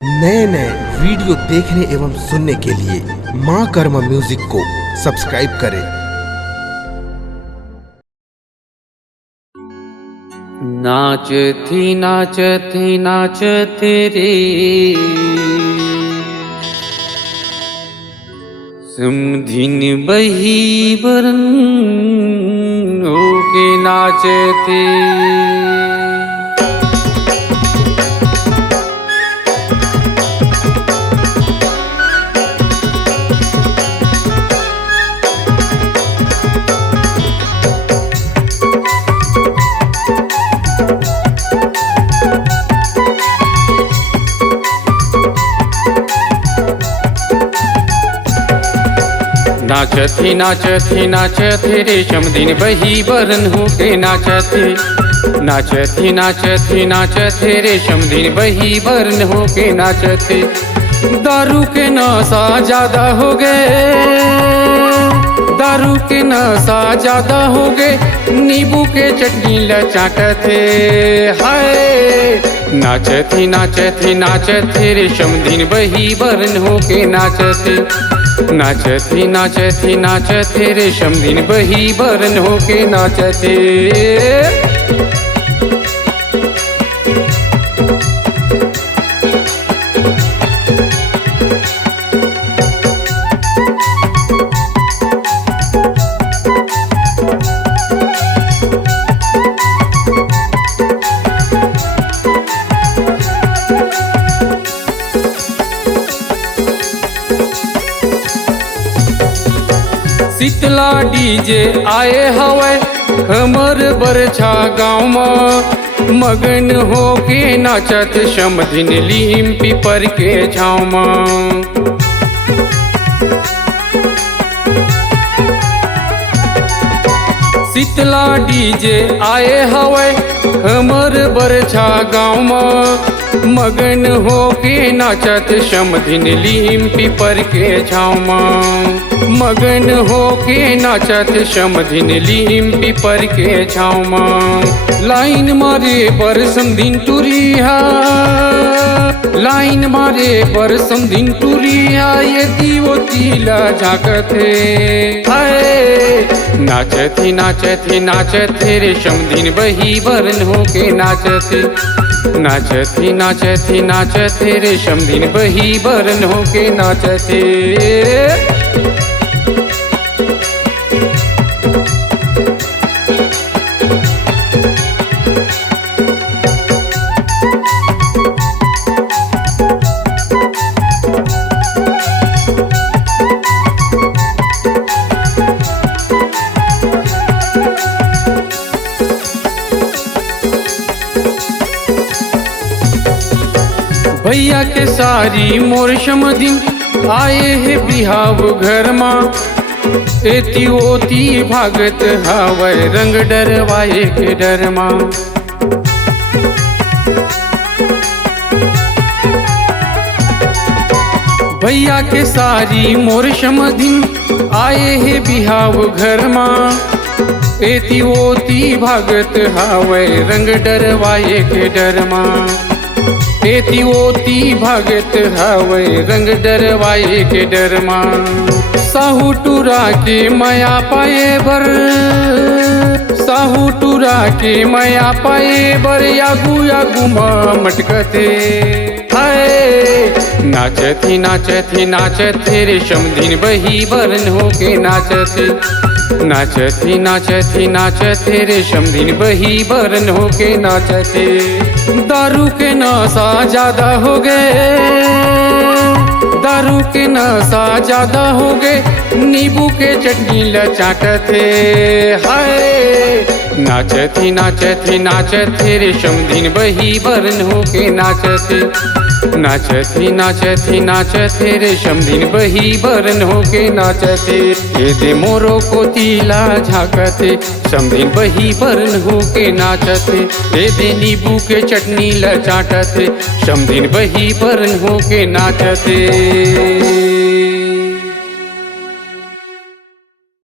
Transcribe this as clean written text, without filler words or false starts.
नए नए वीडियो देखने एवं सुनने के लिए माँ कर्मा म्यूजिक को सब्सक्राइब करें। नाचती नाचती नाचते रे समधिन बही बरन होके नाचते। नाचती नाचती नाचते रेशम दिन बही बरन होके नाचते। नाचती नाचती नाचते रेशम दिन बही बरन होके नाचते। दारू के नशा ज्यादा हो गए, दारू के नशा ज्यादा हो गए, नींबू के चटनी लचाटते। हाय नाचती नाचती नाचते रेशम दिन बही बरन होके नाचते। नाचती नाचती नाचते रेशम दिन बही बरन होके नाचते। शीतला डीजे आए हवे हमर बरछा गाँव में, मगन होके नाचत समधिन लीम पीपर के छाँव में। शीतला डीजे आए हवे हमर बरछा गाँव में, मगन होके नाचत समधिन लीम पीपर के छाँव में। मगन होके नाचत समधिन लीम पीपर के छाँव में। लाइन मारे पर समधिन टूरिया, लाइन मारे पर समधिन टूरिया, ये दीवतीला झाकते। हाय नाचती नाचती नाचते रेशम दिन बही बरन होके नाचते। नाचती नाचती नाचते रेशम दिन बही बरन होके नाचते। भैया के सारी मोर समधिन आए है बिहाव घर माँ, एती ओती भागत हवै रंग डरवाए के डर माँ। भैया के सारी मोर समधिन आए है बिहाव घर माँ, एती ओती भागत हवै रंग डरवाए के डर माँ। एती ओती भागत हवै रंग डरवाए के डर माँ। साहू टूरा के माया पाए बर, साहू टूरा के माया पाए बर, यागू यागू मटकते। हाय नाचती नाचती नाचते रेशम दिन बही बरन होके नाचते। नाचती नाचती नाचते रेशम दिन बही बरन होके नाचते। दारू के नशा ज्यादा हो गए, दारू के नशा ज्यादा हो गए, नींबू के चटनी लचाटते। हाय नाचती नाचती नाचते रेशम दिन बही बरन होके नाचते। नाचती नाचती नाचते रेशम दिन बही बरन होके नाचते। ये दे मोरो को तीला झाकते समधिन बही बरन होके नाचते। ये दे नींबू के चटनी लचाटते समधिन बही बरन होके नाचते।